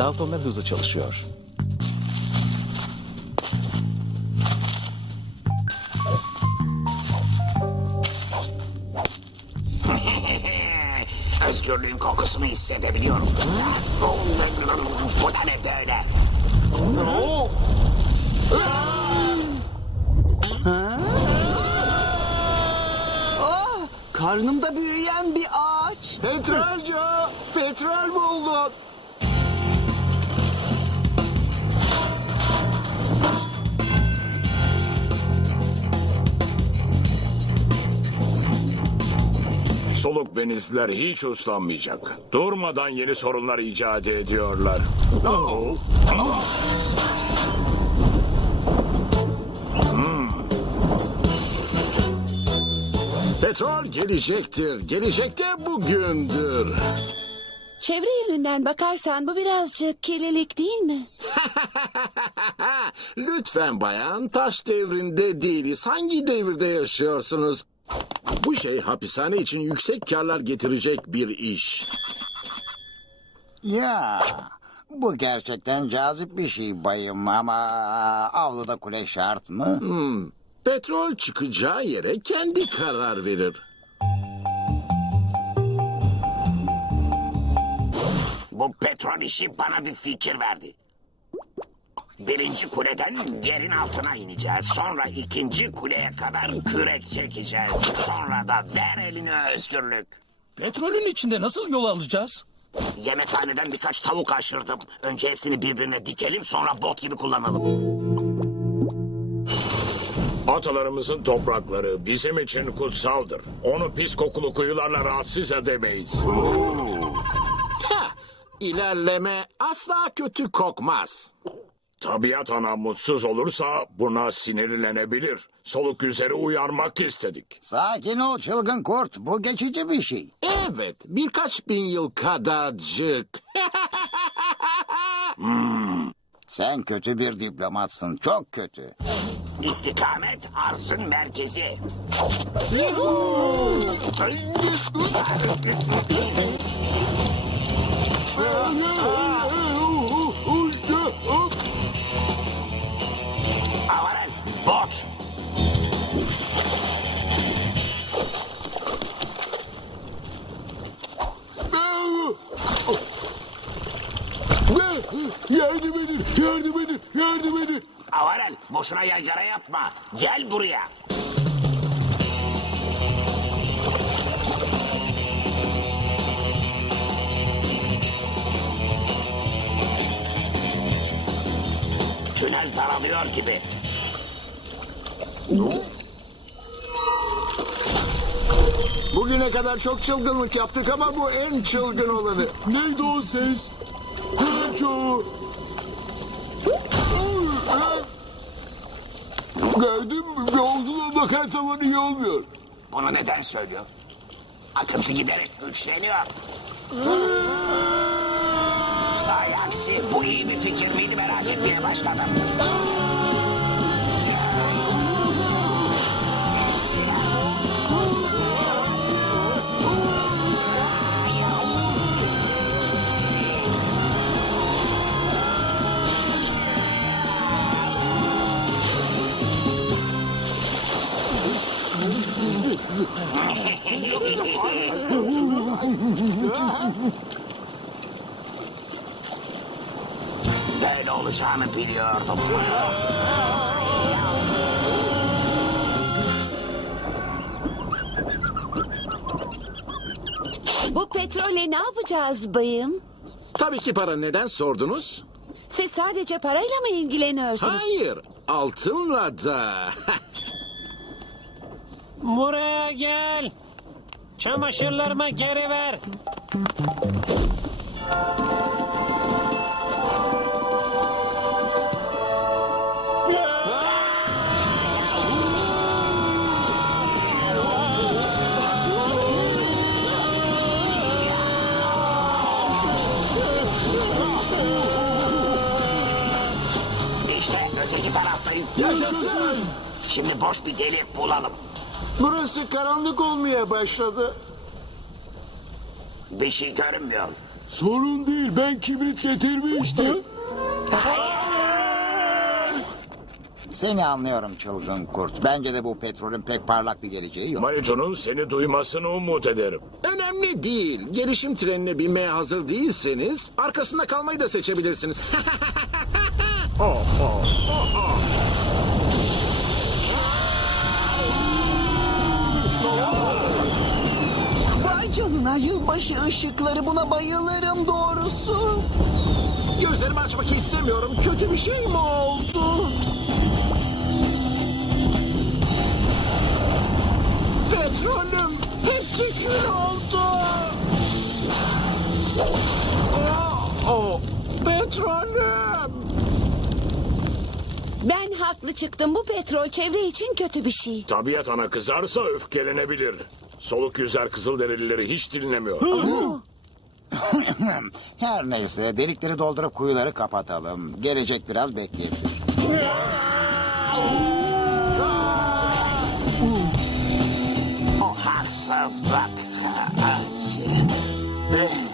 reaktorlar hızlı çalışıyor. Özgürlüğün kokusunu hissedebiliyorum. Bu da ne böyle? Karnımda büyüyen bir ağaç. Petrolcü! Petrol buldun. Soluk benizler hiç uslanmayacak. Durmadan yeni sorunlar icat ediyorlar. Petrol gelecektir. Gelecek de bugündür. Çevre yönünden bakarsan bu birazcık kirlilik değil mi? Lütfen bayan taş devrinde değiliz. Hangi devirde yaşıyorsunuz? Bu şey hapishane için yüksek karlar getirecek bir iş. Ya bu gerçekten cazip bir şey bayım ama avluda kule şart mı? Petrol çıkacağı yere kendi karar verir. Bu petrol işi bana bir fikir verdi. Birinci kuleden yerin altına ineceğiz. Sonra ikinci kuleye kadar kürek çekeceğiz. Sonra da ver eline özgürlük. Petrolün içinde nasıl yol alacağız? Yemekhaneden birkaç tavuk aşırdım. Önce hepsini birbirine dikelim sonra bot gibi kullanalım. Atalarımızın toprakları bizim için kutsaldır. Onu pis kokulu kuyularla rahatsız edemeyiz. Ha, ilerleme asla kötü kokmaz. Tabiat ana mutsuz olursa buna sinirlenebilir. Soluk üzeri uyarmak istedik. Sakin ol çılgın kurt bu geçici bir şey. Evet, birkaç bin yıl kadarcık. Sen kötü bir diplomatsın çok kötü. İstikamet Ars'ın merkezi. Bot. yardım edin, yardım edin, yardım edin. Avarel, boşuna yaygara yapma. Gel buraya. Tünel daralıyor gibi. Bugüne kadar çok çılgınlık yaptık ama bu en çılgın olanı. Neydi o ses? Çoğu. Gördün mü? Yolculuğa bakarsan iyi olmuyor. Bunu neden söylüyor? Akıntı giderek güçleniyor. Hay aksi bu iyi bir fikir miydi merak etmeye başladım. Böyle olacağını biliyordum. Bu petrolle ne yapacağız bayım? Tabii ki para neden sordunuz? Siz sadece parayla mı ilgileniyorsunuz? Hayır, altınla da. Buraya gel. Çamaşırlarımı geri ver. İşte öteki taraftayız. Yaşasın. Şimdi boş bir delik bulalım. Burası karanlık olmaya başladı. Bir şey görünmüyor. Sorun değil ben kibrit getirmiştim. Seni anlıyorum çılgın kurt. Bence de bu petrolün pek parlak bir geleceği yok. Manito'nun seni duymasını umut ederim. Önemli değil. Gelişim trenine binmeye hazır değilseniz arkasında kalmayı da seçebilirsiniz. oh, oh, oh, oh. Canına yılbaşı ışıkları buna bayılırım doğrusu. Gözlerimi açmak istemiyorum. Kötü bir şey mi oldu? Petrolüm hepsi kül oldu. Oh, oh, petrolüm. Ben haklı çıktım. Bu petrol çevre için kötü bir şey. Tabiat ana kızarsa öfkelenebilir. Soluk yüzler Kızılderilileri hiç dinlemiyor. Her neyse delikleri doldurup kuyuları kapatalım. Gelecek biraz bekleyebilir. O haksızlık.